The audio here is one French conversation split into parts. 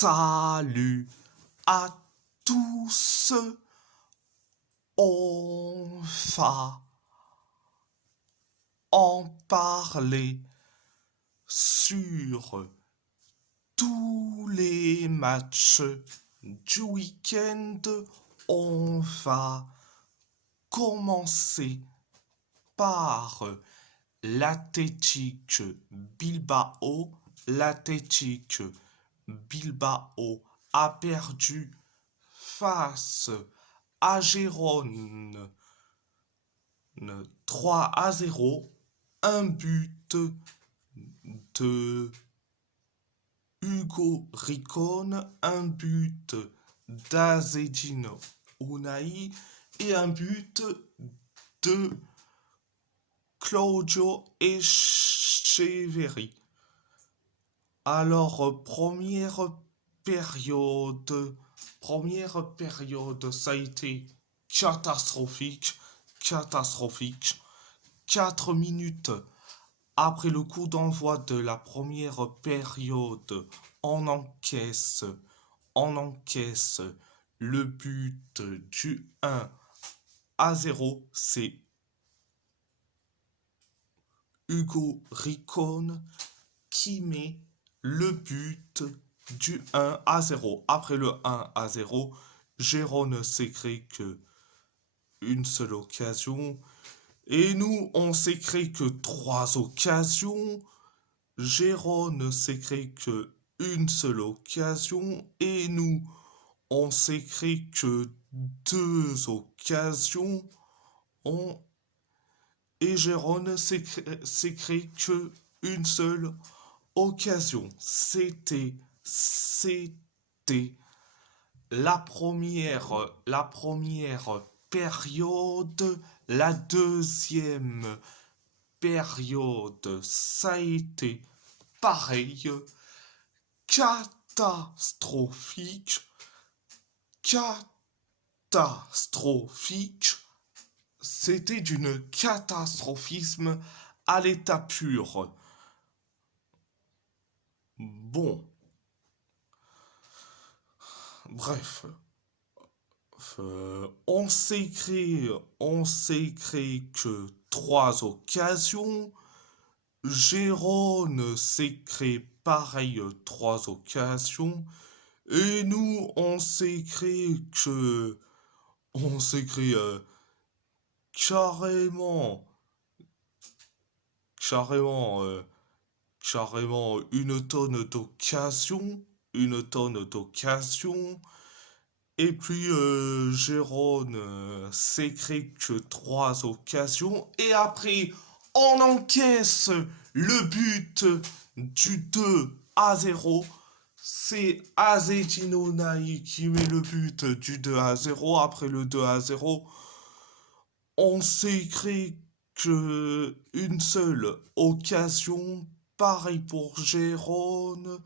Salut à tous, on va en parler sur tous les matchs du week-end. On va commencer par l'Athletic Bilbao. L'Athletic Bilbao a perdu face à Gérone 3-0. Un but de Hugo Ricón, un but d'Azzedine Ounahi et un but de Claudio Echeverri. Alors, première période, ça a été catastrophique. 4 minutes après le coup d'envoi de la première période, on encaisse le but du 1-0. C'est Hugo Ricón qui met le but du 1-0. Après le 1-0, Gérone s'est créé que une seule occasion. Et nous, on s'est créé que 3 occasions. Gérone s'est créé que une seule occasion. Et nous, on s'est créé que 2 occasions. Et Gérone s'est créé que une seule occasion. C'était la première période. La deuxième période, ça a été pareil, catastrophique. C'était d'une catastrophisme à l'état pur. Bon, bref, on s'est créé que 3 occasions. Gérone s'est créé pareil 3 occasions. Et nous, on s'est créé carrément une tonne d'occasions. Et puis Gérone s'est créé que 3 occasions. Et après, on encaisse le but du 2-0. C'est Azzedine Ounahi qui met le but du 2-0. Après le 2-0, on s'est créé que une seule occasion. Pareil pour Gérone,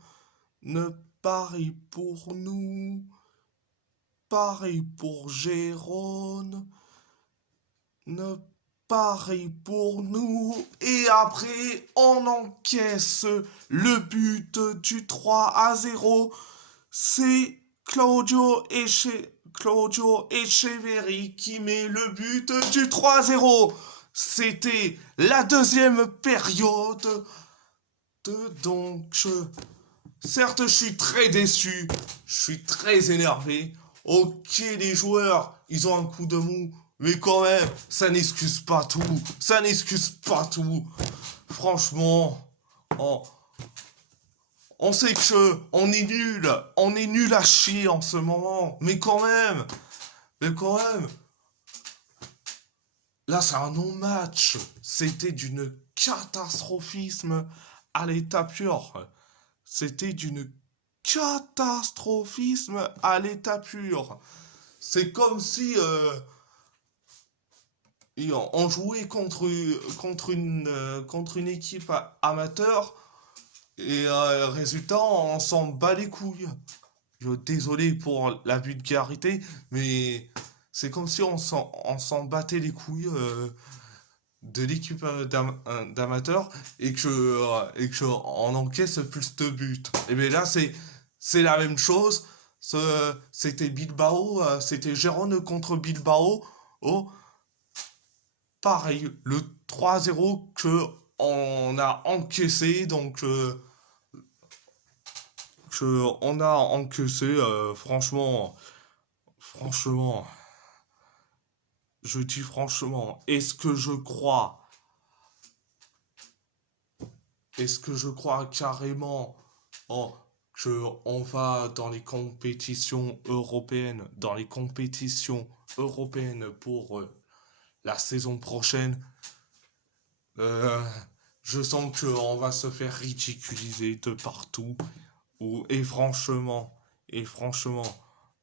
pareil pour nous. Pareil pour Gérone, pareil pour nous. Et après, on encaisse le but du 3-0. C'est Claudio Echeverri qui met le but du 3-0. C'était la deuxième période. Donc, certes, je suis très déçu. Je suis très énervé. Ok, les joueurs, ils ont un coup de mou. Mais quand même, ça n'excuse pas tout. Franchement, on sait que on est nul. On est nul à chier en ce moment. Mais quand même. Là, c'est un non-match. C'était d'une catastrophisme à l'état pur. C'est comme si on jouait contre une équipe amateur et résultat, on s'en bat les couilles. Désolé pour la vulgarité, mais c'est comme si on s'en battait les couilles de l'équipe d'amateurs et que on encaisse plus de buts. Et bien là, c'est la même chose. C'était Bilbao, c'était Gérone contre Bilbao. Oh, pareil, le 3-0 que on a encaissé, donc que on a encaissé, franchement, je dis franchement, est-ce que je crois carrément en, que on va dans les compétitions européennes, pour la saison prochaine? Euh, je sens qu'on va se faire ridiculiser de partout. Et franchement,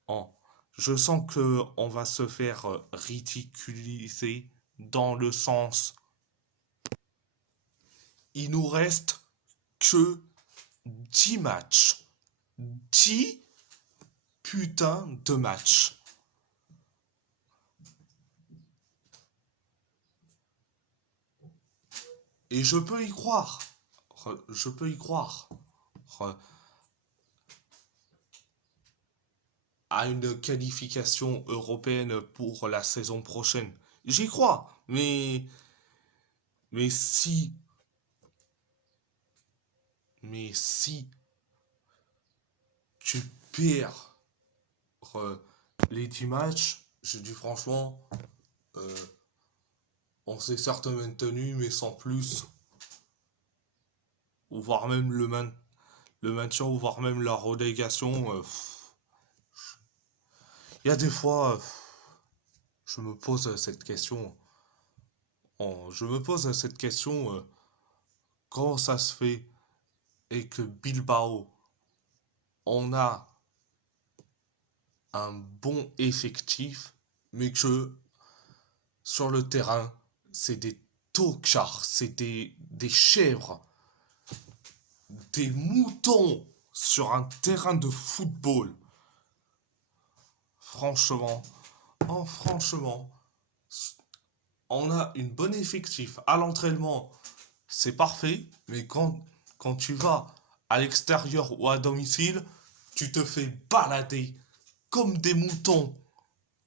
en- je sens que on va se faire ridiculiser dans le sens, il nous reste que 10 matchs. 10 putains de matchs. Et je peux y croire. Je peux y croire. À une qualification européenne pour la saison prochaine. J'y crois, mais si, mais si tu perds euh, les 10 matchs, je dis franchement, euh, on s'est certes maintenu, mais sans plus, ou voire même le maintien, ou voire même la relégation. Il y a des fois, je me pose cette question. Je me pose cette question, comment ça se fait et que Bilbao, on a un bon effectif, mais que sur le terrain, c'est des tocards, c'est des chèvres, des moutons sur un terrain de football. Franchement, franchement, on a une bonne effectif à l'entraînement, c'est parfait, mais quand tu vas à l'extérieur ou à domicile, tu te fais balader comme des moutons.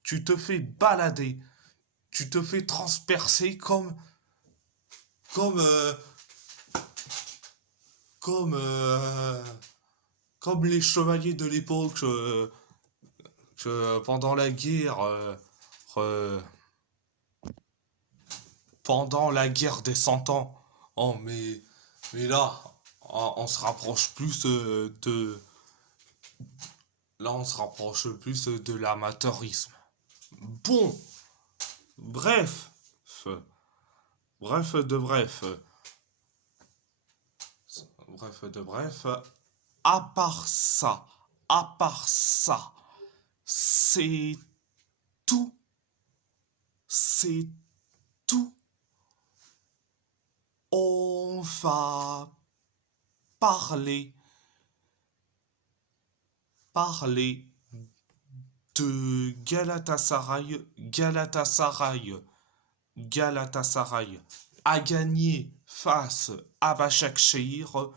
Tu te fais balader. Tu te fais transpercer comme, euh, comme, comme les chevaliers de l'époque que euh, pendant la guerre des 100 ans. Oh, mais là, on se rapproche plus là, on se rapproche plus de l'amateurisme. Bon, bref, bref de bref, bref de bref. À part ça, à part ça, c'est tout, c'est tout. On va parler, parler de Galatasaray a gagné face à Başakşehir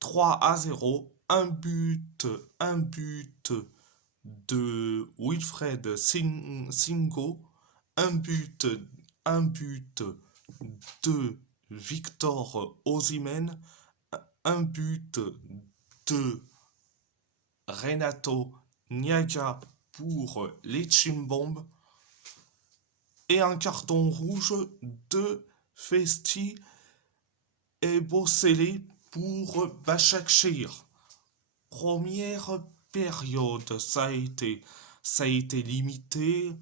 3-0. Un but de Wilfred Singo, un but, un but de Victor Osimhen, un but de Renato Niaga pour les Chimbomb et un carton rouge de Festi et Bossele pour Başakşehir. Première période, ça a été limité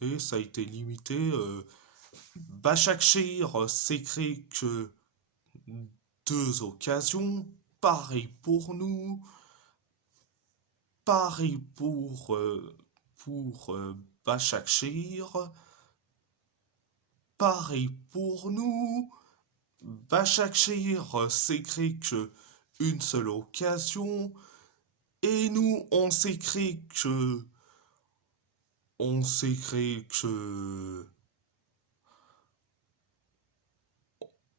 et ça a été limité. Başakşehir s'est créé que deux occasions. Pareil pour nous. Pareil pour Başakşehir. Pareil pour nous. Başakşehir s'est créé que une seule occasion. Et nous, on s'est créé que, on s'est créé,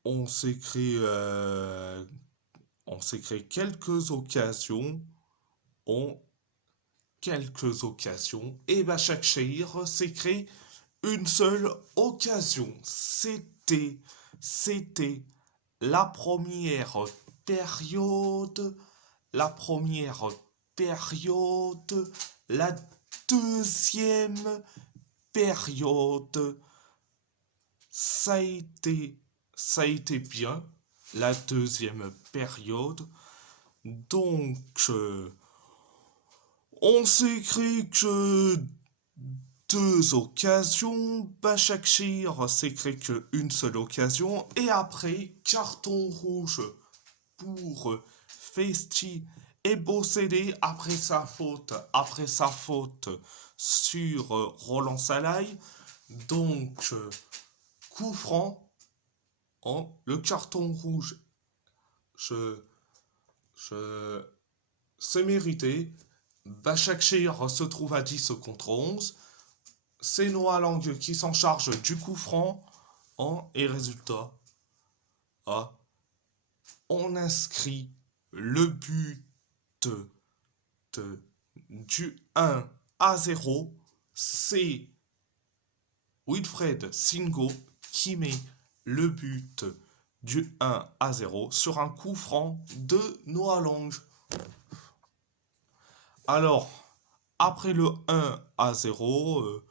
on s'est créé quelques occasions. ont quelques occasions. Et Başakşehir s'est créé une seule occasion. C'était la première période, la première période, la deuxième période. Ça a été bien, la deuxième période. Donc, on s'est créé que deux occasions. Başakşehir s'est créé qu'une seule occasion. Et après, carton rouge pour Festi et Bossélé après sa faute sur Roland Salaï. Donc, coup franc, le carton rouge, c'est mérité. Başakşehir se trouve à 10 contre 11. C'est Noah Lang qui s'en charge du coup franc. Et résultat, on inscrit le but du 1-0. C'est Wilfred Singo qui met le but du 1-0 sur un coup franc de Noah Lang. Alors, après le 1-0,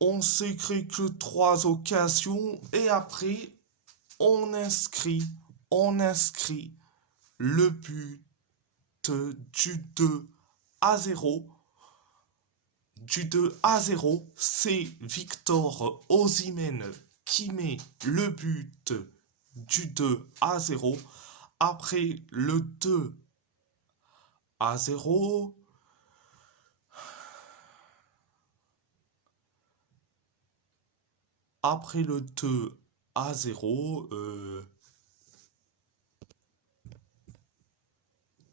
on s'est créé que 3 occasions et après, on inscrit le but du 2-0. Du 2-0, c'est Victor Osimhen qui met le but du 2-0. Après le 2-0, après le 2-0,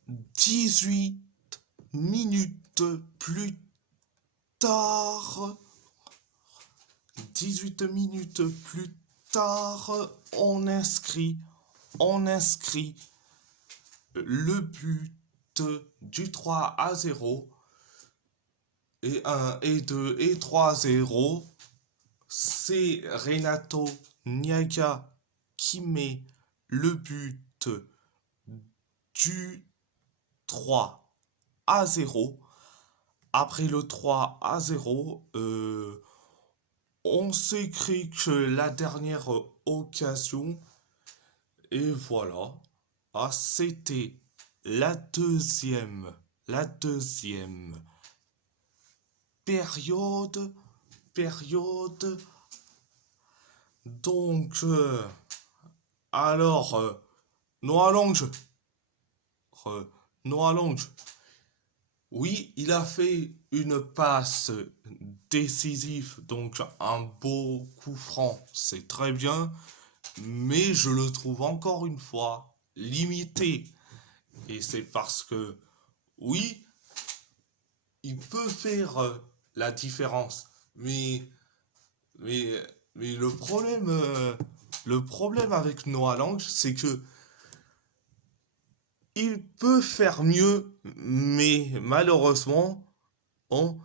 18 minutes plus tard, 18 minutes plus tard, on inscrit le but du 3-0 et 1 et 2 et 3-0. C'est Renato Niaga qui met le but du 3-0. Après le 3-0, on s'est créé que la dernière occasion. Et voilà. C'était la deuxième période. Donc, alors, Noah Lang, oui, il a fait une passe décisive, donc un beau coup franc, c'est très bien, mais je le trouve encore une fois limité. Et c'est parce que, oui, il peut faire la différence, mais le problème avec Noah Lang, c'est que il peut faire mieux, mais malheureusement, on,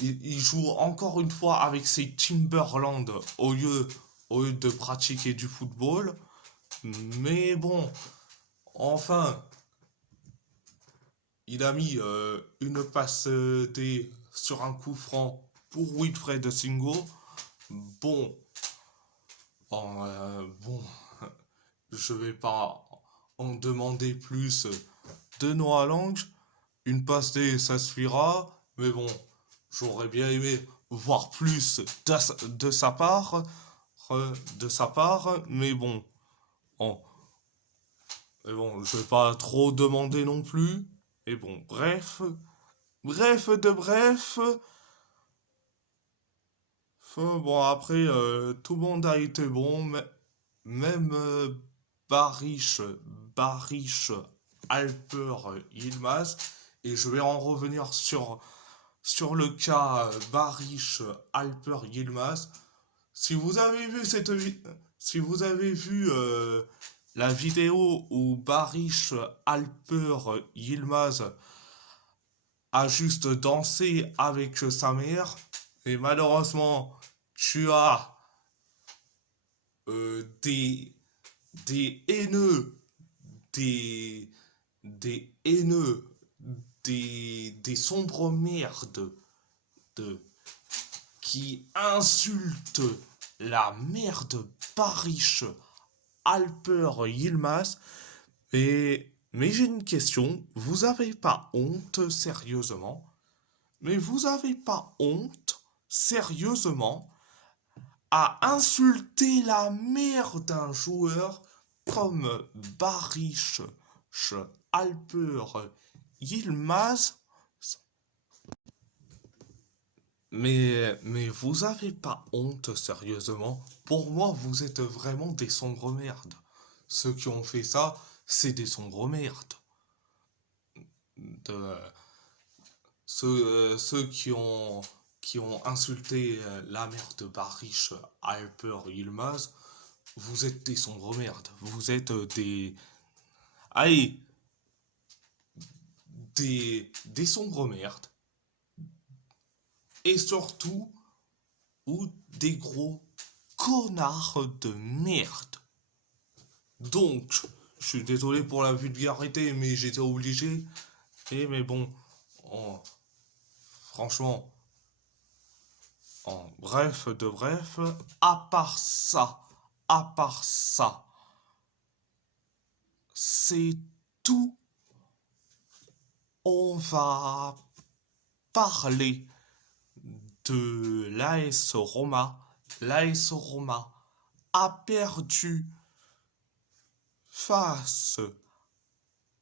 il joue encore une fois avec ses Timberland au lieu de pratiquer du football. Mais bon, enfin, il a mis une passe D sur un coup franc pour Wilfred Singo. Bon, je vais pas en demander plus de Noah Lang. Une passe D, ça suffira. Mais bon, j'aurais bien aimé voir plus de sa part. Mais bon, je vais pas trop demander non plus. Et bon, bref. Bon, après, tout le monde a été bon, même Barish, Alper, Yilmaz. Et je vais en revenir sur le cas Barish, Alper, Yilmaz. Si vous avez vu la vidéo où Barish Alper Yilmaz a juste dansé avec sa mère. Et malheureusement, tu as euh, des, des haineux, des, des haineux, des sombres merdes de, qui insultent la mère de Barish Alper Yilmaz. Mais j'ai une question, vous avez pas honte, sérieusement? Mais vous avez pas honte, sérieusement, à insulter la mère d'un joueur comme Barish Alper Yilmaz? Mais vous avez pas honte, sérieusement? Pour moi, vous êtes vraiment des sombres merdes. Ceux qui ont fait ça, c'est des sombres merdes. De, ceux qui ont insulté la mère de Barish Alper Yilmaz, vous êtes des sombres merdes. Vous êtes des. Allez, des sombres merdes. Et surtout, ou des gros connards de merde. Donc, je suis désolé pour la vulgarité, mais j'étais obligé. Mais bon, en- franchement, en bref de bref, à part ça, c'est tout. On va parler de l'AS Roma. L'AS Roma a perdu face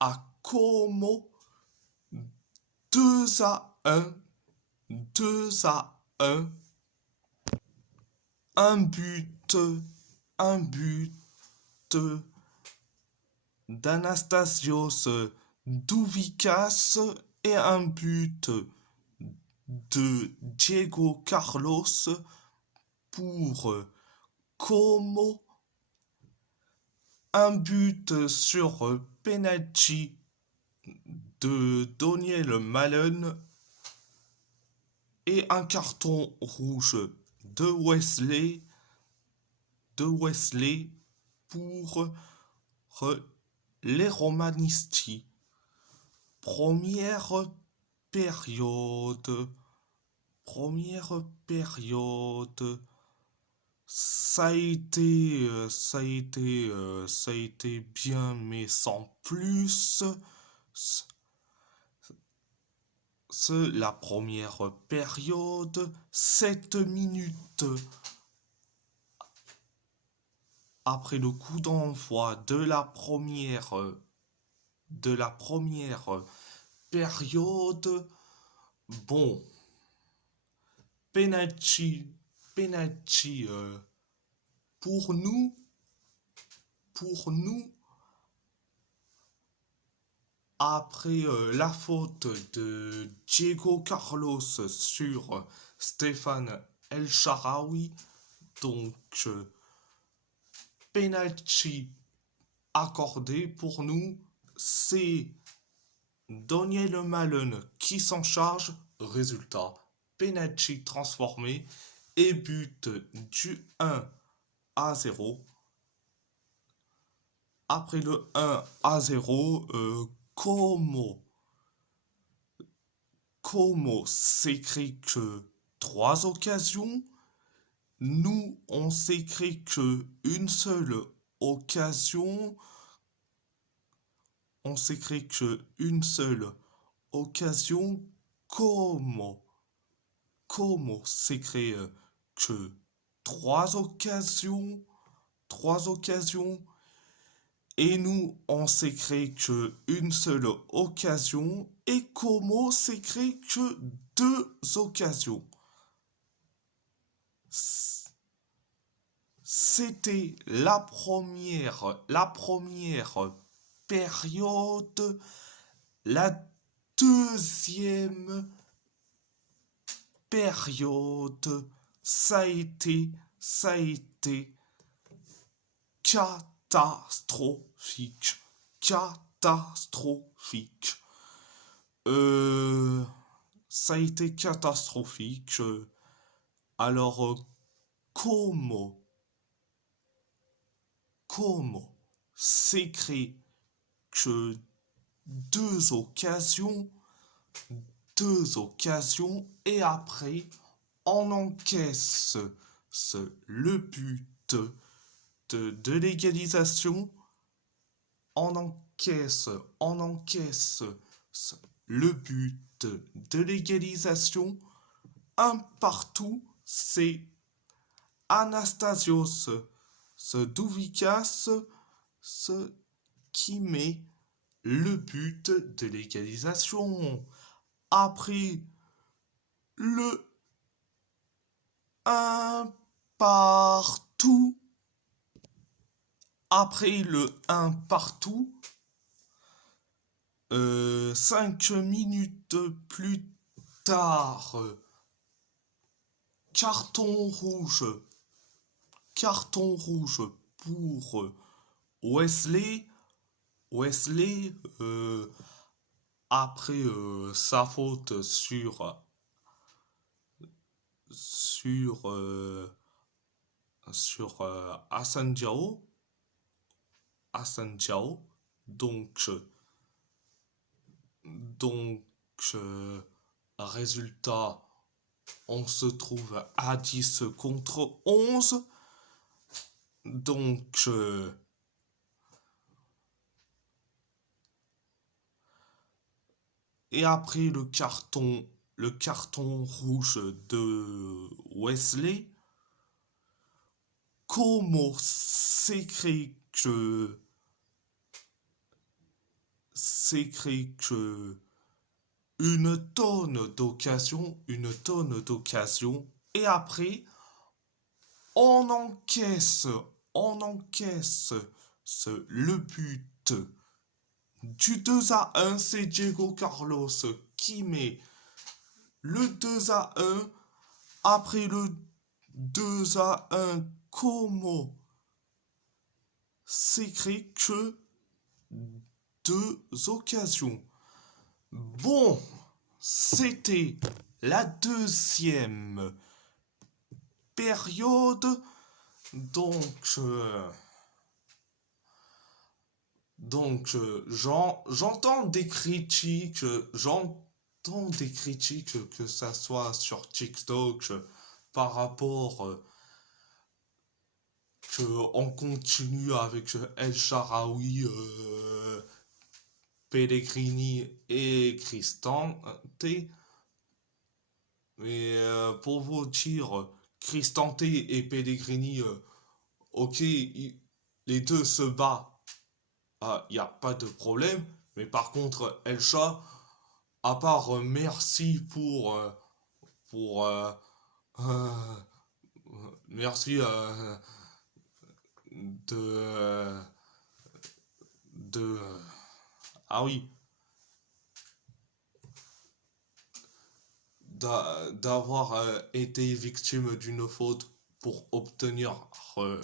à Como 2-1. 2-1. Un but, un but d'Anastasios Douvikas et un but de Diego Carlos pour Como. Un but sur penalty de Daniel Malen et un carton rouge de Wesley pour les Romanisti. Première période. Première période. Ça a été bien, mais sans plus. La première période, 7 minutes après le coup d'envoi de la première période. Bon, penalty, penalty pour nous, pour nous, après la faute de Diego Carlos sur Stéphane El Shaarawy. Donc, penalty accordé pour nous, c'est Daniel Malen qui s'en charge. Résultat, penalty transformé et but du 1-0. Après le 1-0, Como s'écrit que 3 occasions. Nous, on s'écrit que une seule occasion. On s'écrit que une seule occasion. Como s'écrit que 3 occasions. 3 occasions. Et nous, on s'écrit que une seule occasion. Et Como s'écrit que 2 occasions. C'était la première période. La deuxième période, ça a été catastrophique. Catastrophique. Ça a été catastrophique. Alors, comment, comment s'écrit que deux occasions, et après, on encaisse le but de l'égalisation, on encaisse le but de l'égalisation, un partout, c'est Anastasios Douvikas qui met le but de l'égalisation. Après le 1 partout, après le 1 partout, 5 minutes plus tard, carton rouge pour Wesley. Après sa faute sur Hassan Diao. Donc, résultat, on se trouve à 10 contre 11. Donc, et après le carton rouge de Wesley, comment s'écrit que une tonne d'occasion, et après on encaisse le but du 2-1, c'est Diego Carlos qui met le 2-1. Après le 2-1, comment s'écrit que deux occasions. Bon, c'était la deuxième période. Donc, j'entends des critiques, que ça soit sur TikTok par rapport que on continue avec El Shaarawy, Pellegrini et Cristante. Mais pour vous dire, Cristante et Pellegrini, ok, les deux se battent, il n'y a pas de problème. Mais par contre, Elcha, à part merci pour merci de de ah oui, d'avoir été victime d'une faute pour obtenir euh,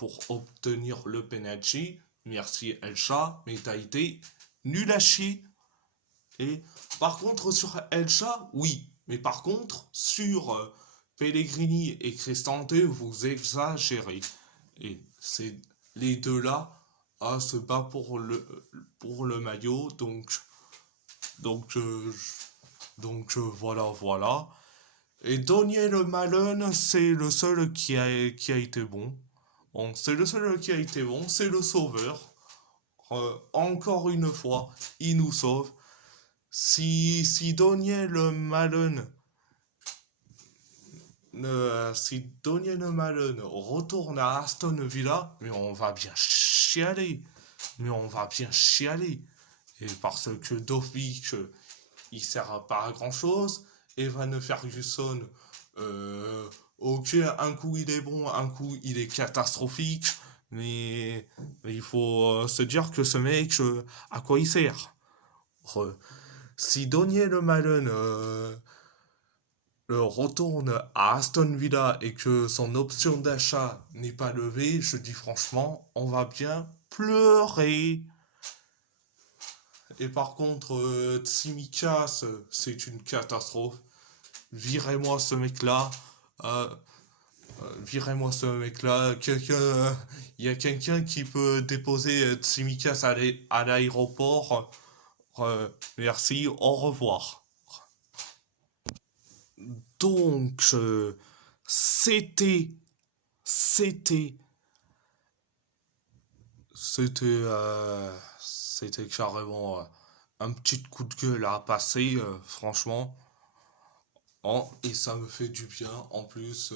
le penalty. Merci Elcha, mais t'as été nul à chier. Et par contre sur Elcha, oui, mais par contre sur Pellegrini et Cristante, vous exagérez. Et c'est les deux là à se battre pour le maillot, donc voilà. Et Daniel Malone, c'est le seul qui a été bon. Bon, c'est le seul qui a été bon, c'est le sauveur. Encore une fois, il nous sauve. Si Daniel Malone retourne à Aston Villa, mais on va bien chialer. Et parce que Dovich, il sert pas à grand chose. Evan Ferguson, ok, un coup il est bon, un coup il est catastrophique. Mais il faut se dire que ce mec, à quoi il sert? Si Daniel Malone retourne à Aston Villa et que son option d'achat n'est pas levée, je dis franchement, on va bien pleurer. Et par contre, Tsimikas, c'est une catastrophe. Virez-moi ce mec-là. Euh, Virez-moi ce mec-là. Il y a quelqu'un qui peut déposer Tsimikas à l'aéroport. Merci, au revoir. Donc, c'était, c'était, c'était carrément un petit coup de gueule à passer, franchement. Et ça me fait du bien en plus.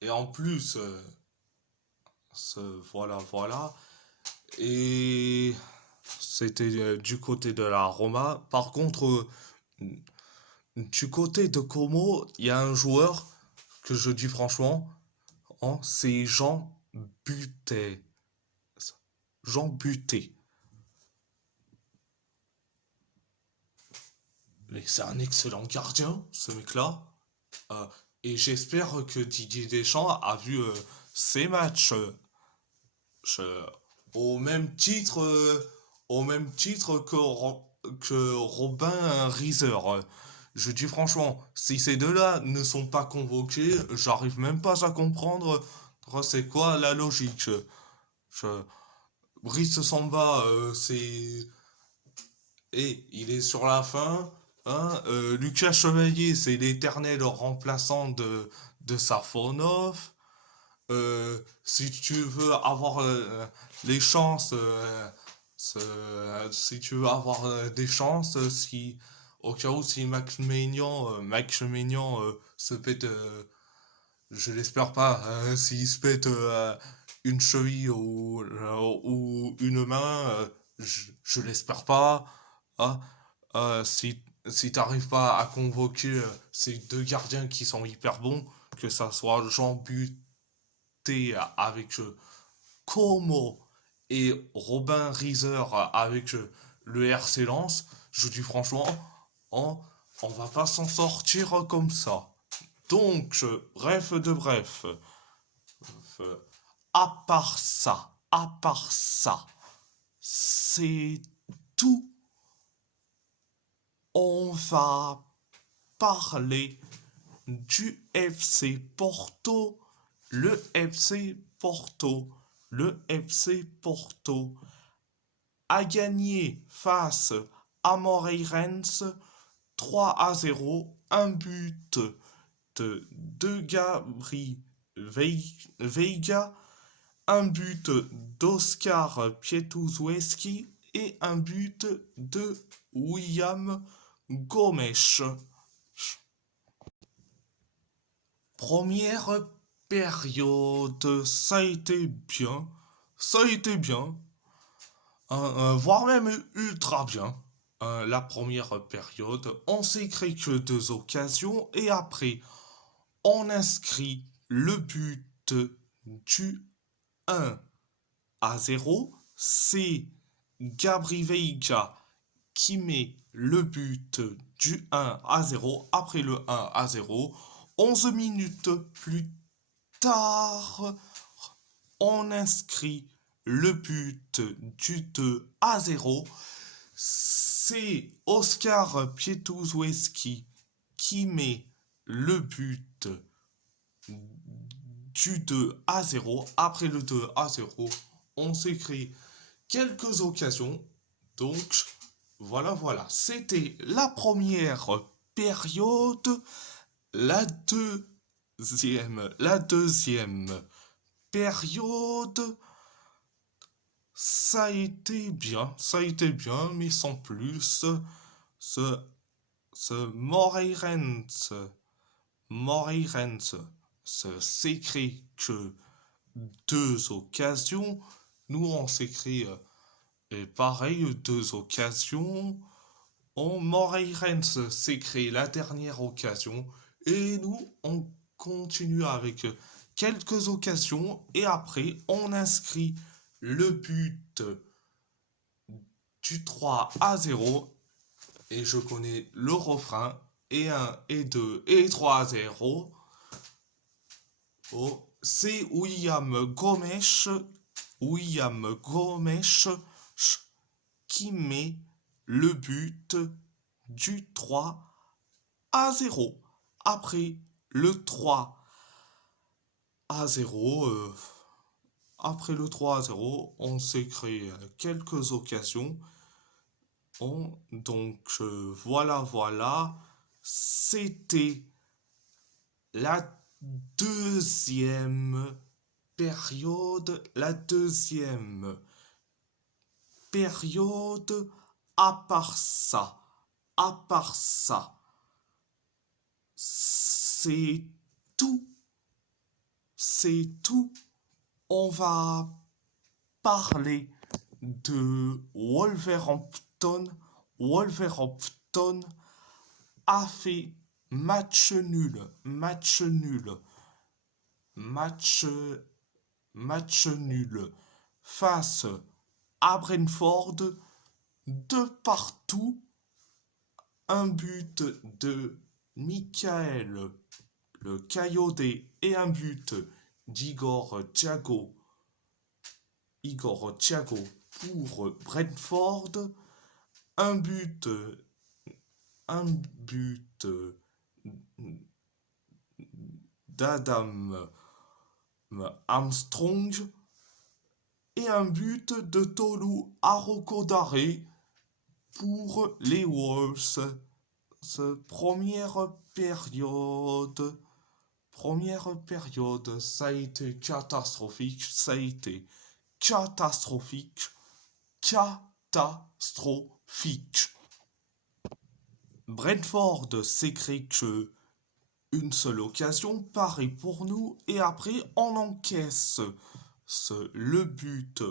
Et en plus, voilà, voilà. Et c'était du côté de la Roma. Par contre, du côté de Como, il y a un joueur que je dis franchement, c'est Jean Butet. Jean Butet. Mais c'est un excellent gardien, ce mec-là. Euh, et j'espère que Didier Deschamps a vu ces matchs je- au même titre, que Robin Rieser. Je dis franchement, si ces deux-là ne sont pas convoqués, j'arrive même pas à comprendre c'est quoi la logique. Je- Brice Samba, il est sur la fin. Hein, Lucas Chevalier, c'est l'éternel remplaçant de Safonov. Si tu veux avoir les chances, si tu veux avoir des chances, si au cas où si Max Maignan se pète, je l'espère pas, s'il se pète une cheville ou une main, je l'espère pas. Hein. Si t'arrives pas à convoquer ces deux gardiens qui sont hyper bons, que ça soit Jean But avec Como et Robin Rieser avec le RC Lens, je dis franchement, on, on va pas s'en sortir comme ça. Donc, bref de bref, euh, à part ça, c'est tout. On va parler du FC Porto. Le FC Porto. Le FC Porto a gagné face à Moreirense 3-0. Un but de Gabri Veiga, un but d'Oscar Pietuzweski et un but de William Gomes. Première période, ça a été bien. Ça a été bien. Voire même ultra bien. La première période, on s'est créé que deux occasions et après, on inscrit le but du 1-0. C'est Gabri Veiga qui met le but du 1-0 après le 1-0. 11 minutes plus tard, on inscrit le but du 2-0. C'est Oscar Pietuzweski qui met le but du 2-0. Après le 2-0, on s'écrit quelques occasions. Donc, voilà, voilà. C'était la première période. La deuxième période, ça a été bien, mais sans plus. Ce, ce Moreirense s'écrit que deux occasions. Nous, on s'écrit et pareil, deux occasions. Moreirense s'écrit la dernière occasion. Et nous, on continue avec quelques occasions. Et après, on inscrit le but du 3-0. Et je connais le refrain. et 1 et 2 et 3 0. Oh, c'est William Gomes qui met le but du 3-0. Après le 3-0, après le 3-0, on s'est créé quelques occasions. Donc voilà, c'était la deuxième période, à part ça, à part ça, c'est tout, c'est tout. On va parler de Wolverhampton. Wolverhampton a fait match nul, match nul face à Brentford, de partout. Un but de Michael le Coyote et un but d'Igor Thiago pour Brentford. Un but, un but d'Adam Armstrong et un but de Tolu Arokodare pour les Wolves. Première période, ça a été catastrophique, catastrophique. Brentford s'est créé que une seule occasion, pareil pour nous, et après on encaisse le but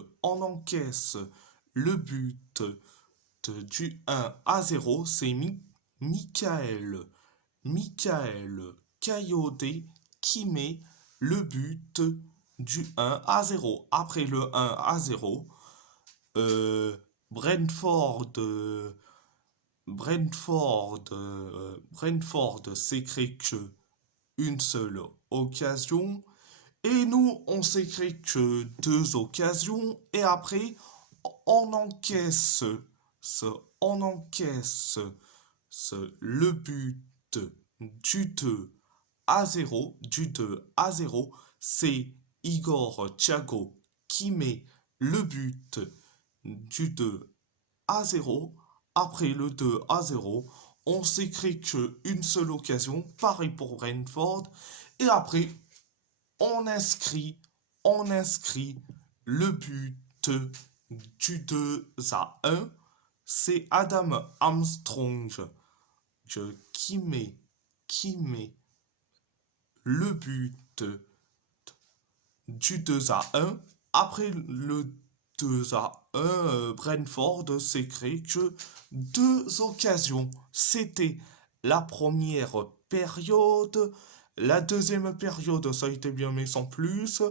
du 1-0, c'est Michael Coyote qui met le but du 1-0. Après le 1-0, Brentford s'est créé que une seule occasion. Et nous, on s'est créé que deux occasions. Et après, on encaisse le but du 2-0. C'est Igor Thiago qui met le but du 2-0. Après le 2-0, on s'est créé qu'une seule occasion, pareil pour Brentford. Et après, on inscrit le but du 2-1. C'est Adam Armstrong qui met le but du 2-1. Après le 2-1, Brentford s'est créé que deux occasions. C'était la première période. La deuxième période, ça a été bien, mais sans plus.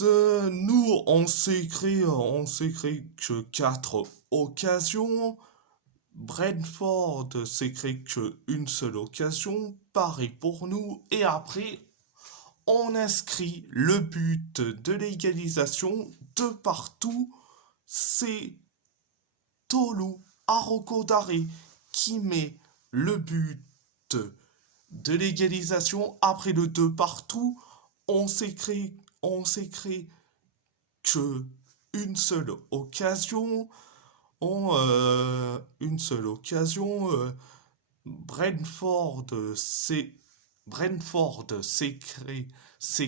Nous, on s'est créé que quatre occasions. Brentford s'est créé que une seule occasion. Pareil pour nous. Et après, on inscrit le but de l'égalisation de partout. C'est Tolu Arokodare qui met le but de l'égalisation. Après le 2 partout, on s'est créé que une seule occasion. Une seule occasion. Brentford s'est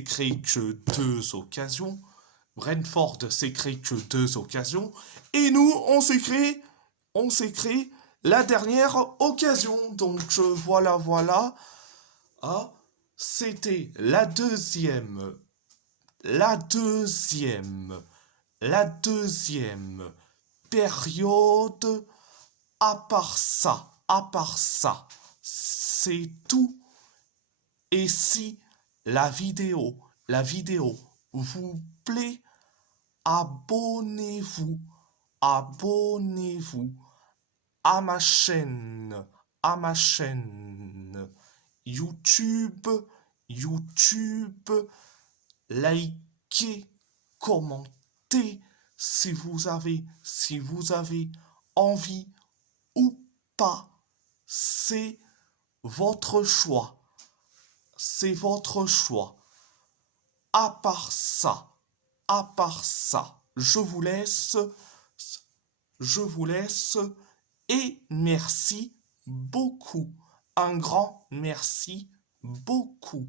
créé que deux occasions. Et nous, on s'est créé la dernière occasion. Donc voilà. Ah, c'était la deuxième période. À part ça, c'est tout. Et si la vidéo vous plaît, abonnez-vous à ma chaîne à ma chaîne YouTube, YouTube, likez, commentez si vous avez envie ou pas. C'est votre choix. C'est votre choix. À part ça, je vous laisse et merci beaucoup. Un grand merci beaucoup.